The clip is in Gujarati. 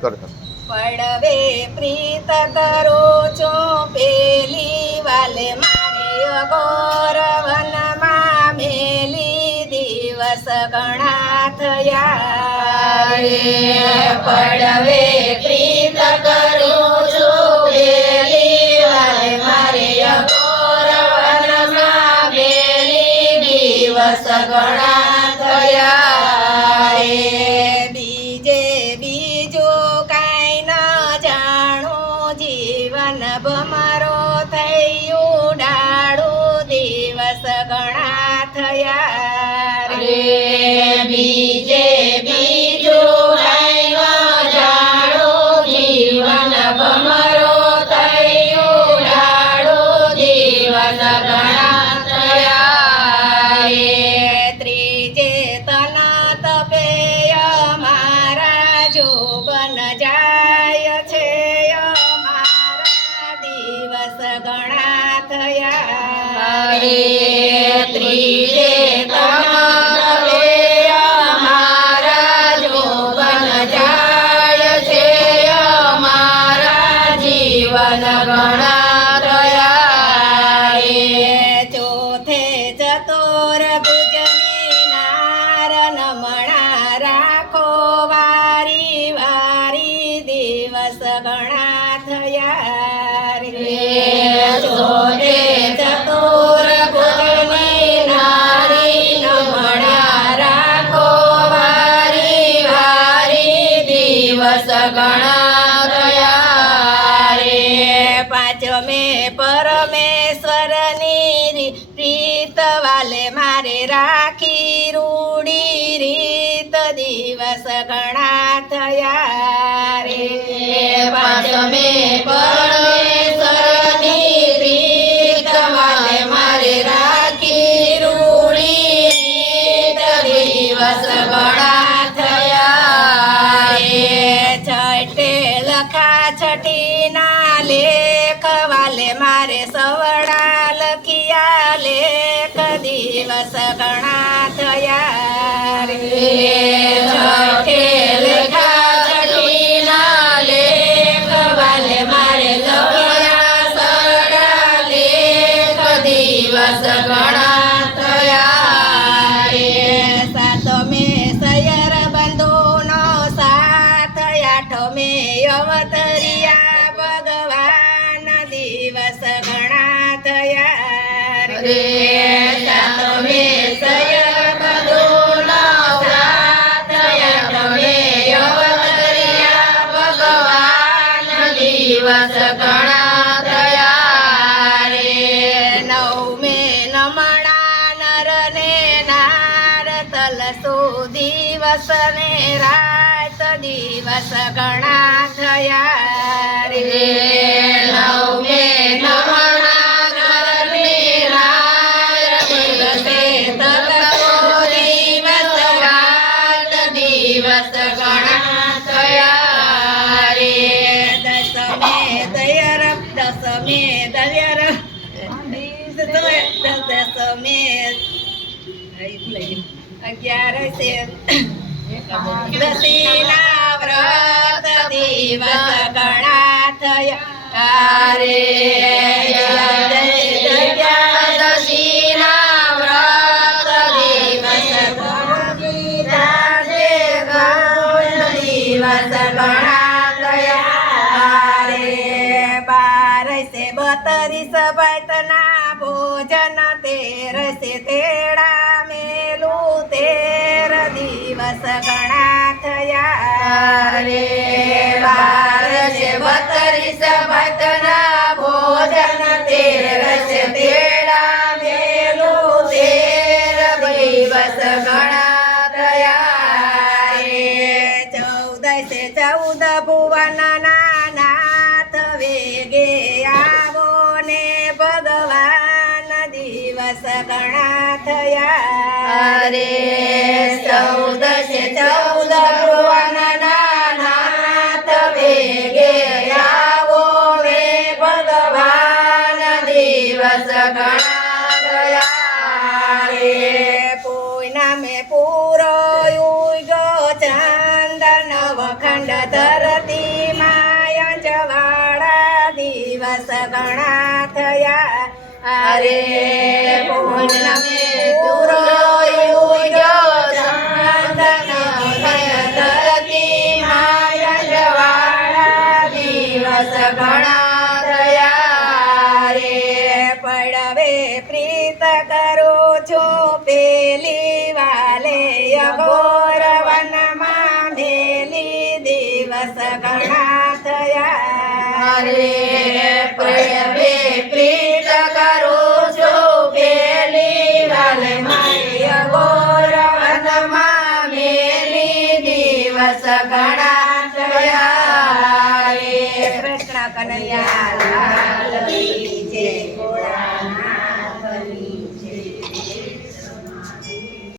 કરો પડવે પ્રીત કરો છો પેલી વાલે મારે અઘોર વનમાં મેલી દિવસ ઘણા થયા રે પડવે પ્રીત કરું છું પેલી વાલે મારે અઘોર વનમાં મેલી દિવસ ઘણા થયા રે બીજે બીજું કાંઈ ન જાણું જીવન ભમરો થઈ ઉડાડું દિવસ ઘણા થયા રે બીજે બીજું કાંઈ ન જાણું જીવન ભમરો થઈ ઉડાડું દિવસ ઘણા થયા રે ત્રીજે તન તપે અમારા જોબન જાય છે અમારા દિવસ ઘણા થયા રે ત્રીજે તન તપે અમારા જોબન જાય છે અમારા જીવન ઘણા થયા રે ચોથે ચતુર ભુજની નાર નમણા રાખો વારી વારી દિવસ ઘણા થયા રે ચોથે ચતુર ભુજની નારી નમણા રાખો વારી વારી દિવસ ઘણા થયા રે પાંચમે પરમેશ્વરની પ્રીત વાલે મારે રાખી રૂડી રીત દિવસ ઘણા થયા રે પાંચમે પરમેશ્વરની પ્રીત વાલે મારે રાખી રૂડી રીત દિવસ ઘણા થયા રે છઠે લખા છઠી ના લેખ વાલે મારે સવડા લખિયા લેખ દિવસ ઘણા થયા રે છઠે લખા છઠી ના લેખ વાલે મારે લખિયા સવડા લેખ દિવસ ઘણા થયા રે સાતમે સયર બંધુનો સાથ આઠમે અવતરિયા ભગવાન દિવસ ઘણા થયા રે સાતમે સયર બંધુનો સાથ આઠમે અવતરિયા ભગવાન દિવસ ઘણા થયા રે નવમે નમણા નર ને નાર તલસો દિવસ ને રાત દિવસ ઘણા થયા રે નવમે નમણા નર ને નાર તલસે તલસો દિવસ રાત દિવસ ઘણા થયા રે દસમે દયર દસમે દયર દસમે 11 દશીના વ્રત દિવસ ઘણા થયા રે દશીના વ્રત દિવસ દિવસ ઘણા થયા રે 12 32 ભૈતના ભોજન 13 તેડા મેલું 13 દિવસ ઘણા થયા રે 12 32 ભૈતના ભોજન 13 તેડા મેલું 13 દિવસ ઘણા થયા રે 14 ભુવનના નાથ વેગે આવો ને ભગવાન દિવસ ઘણા થયા રે 14 ભુવનના નાથ વેગે આવો ને ભગવાન દિવસ ઘણા થયા રે પૂના મે પૂરો યુગ ચાંદ નવખંડ ધરતી રે પૂનમે તુર